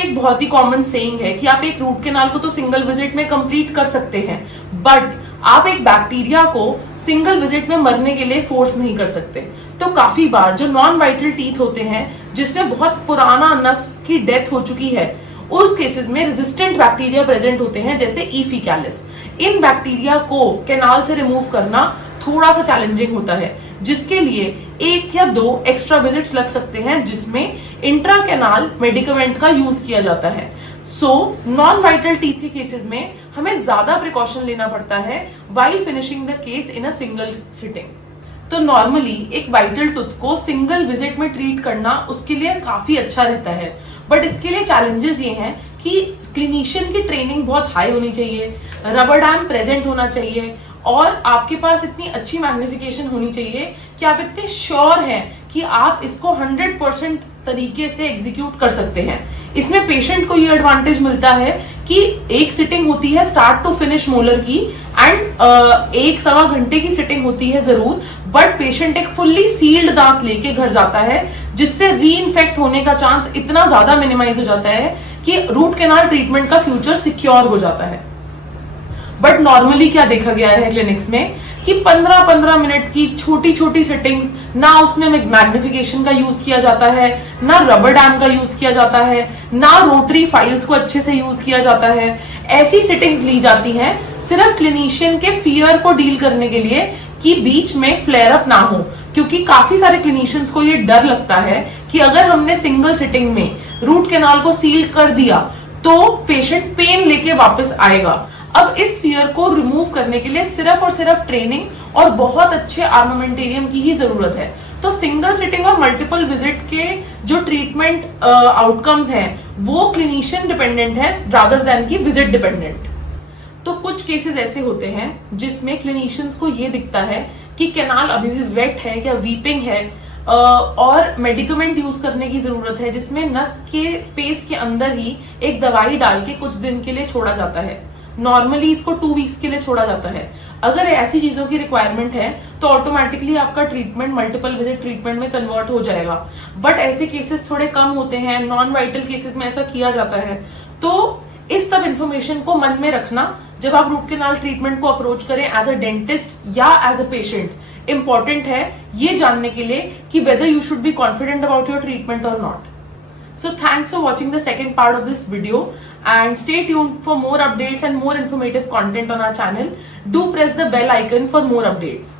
एक बहुत ही common saying है कि आप एक रूट कैनाल को तो सिंगल विजिट में कंप्लीट कर सकते हैं, बट आप एक बैक्टीरिया को सिंगल विजिट में मरने के लिए फोर्स नहीं कर सकते। तो काफी बार जो नॉन वाइटल टीथ होते हैं जिसमें बहुत पुराना नस की डेथ हो चुकी है, उस केसेस में रेजिस्टेंट बैक्टीरिया प्रेजेंट होते हैं जैसे ई फीकैलिस। इन बैक्टीरिया को कैनाल से रिमूव करना थोड़ा सा चैलेंजिंग होता है, जिसके लिए 1 या 2 एक्स्ट्रा विजिट्स लग सकते हैं जिसमें इंट्रा कैनाल मेडिकेमेंट का यूज किया जाता है। सो नॉन वाइटल टीथ के केसेस में हमें ज्यादा प्रिकॉशन लेना पड़ता है while finishing the case in a single sitting. तो नॉर्मली एक वाइटल टूथ को सिंगल विजिट में ट्रीट करना उसके लिए काफी अच्छा रहता है, बट इसके लिए चैलेंजेस ये हैं कि क्लिनिशियन की ट्रेनिंग बहुत हाई होनी चाहिए, रबर डैम प्रेजेंट होना चाहिए और आपके पास इतनी अच्छी मैग्निफिकेशन होनी चाहिए कि आप इतने श्योर हैं कि आप इसको 100% तरीके से एग्जीक्यूट कर सकते हैं। इसमें पेशेंट को ये एडवांटेज मिलता है कि एक सिटिंग होती है स्टार्ट टू फिनिश मोलर की एंड 1-1.25 घंटे की सिटिंग होती है जरूर, बट पेशेंट एक फुल्ली सील्ड दांत लेके घर जाता है, जिससे री इन्फेक्ट होने का चांस इतना ज्यादा मिनिमाइज हो जाता है कि रूट कैनाल ट्रीटमेंट का फ्यूचर सिक्योर हो जाता है। बट नॉर्मली क्या देखा गया है क्लिनिक्स में कि 15-15 मिनट की छोटी छोटी सेटिंग्स, ना उसमें मैग्निफिकेशन का यूज किया जाता है, ना रबर डैम का यूज किया जाता है, ना रोटरी फाइल्स को अच्छे से यूज किया जाता है। ऐसी सेटिंग्स ली जाती हैं सिर्फ क्लिनिशियन के फियर को डील करने के लिए कि बीच में फ्लेयर अप ना हो, क्योंकि काफी सारे क्लिनिशियंस को ये डर लगता है कि अगर हमने सिंगल सिटिंग में रूट कैनाल को सील कर दिया तो पेशेंट पेन लेके वापस आएगा। अब इस फियर को रिमूव करने के लिए सिर्फ और सिर्फ ट्रेनिंग और बहुत अच्छे आर्मामेंटेरियम की ही जरूरत है। तो सिंगल सिटिंग और मल्टीपल विजिट के जो ट्रीटमेंट आउटकम्स हैं वो क्लिनिशियन डिपेंडेंट है रादर देन की विजिट डिपेंडेंट। तो कुछ केसेस ऐसे होते हैं जिसमें क्लिनिशियंस को ये दिखता है कि कैनाल अभी भी वेट है या वीपिंग है और मेडिकेमेंट यूज करने की जरूरत है, जिसमें नस के स्पेस के अंदर ही एक दवाई डाल के कुछ दिन के लिए छोड़ा जाता है। नॉर्मली इसको 2 वीक्स के लिए छोड़ा जाता है। अगर ऐसी चीजों की रिक्वायरमेंट है तो ऑटोमेटिकली आपका ट्रीटमेंट मल्टीपल विजिट ट्रीटमेंट में कन्वर्ट हो जाएगा, बट ऐसे केसेस थोड़े कम होते हैं। नॉन वाइटल केसेस में ऐसा किया जाता है। तो इस सब इंफॉर्मेशन को मन में रखना जब आप रूट कैनाल ट्रीटमेंट को अप्रोच करें एज अ डेंटिस्ट या एज अ पेशेंट। इंपॉर्टेंट है ये जानने के लिए कि whether you should be confident about your treatment और not. So thanks for watching the second part of this video and stay tuned for more updates and more informative content on our channel. Do press the bell icon for more updates.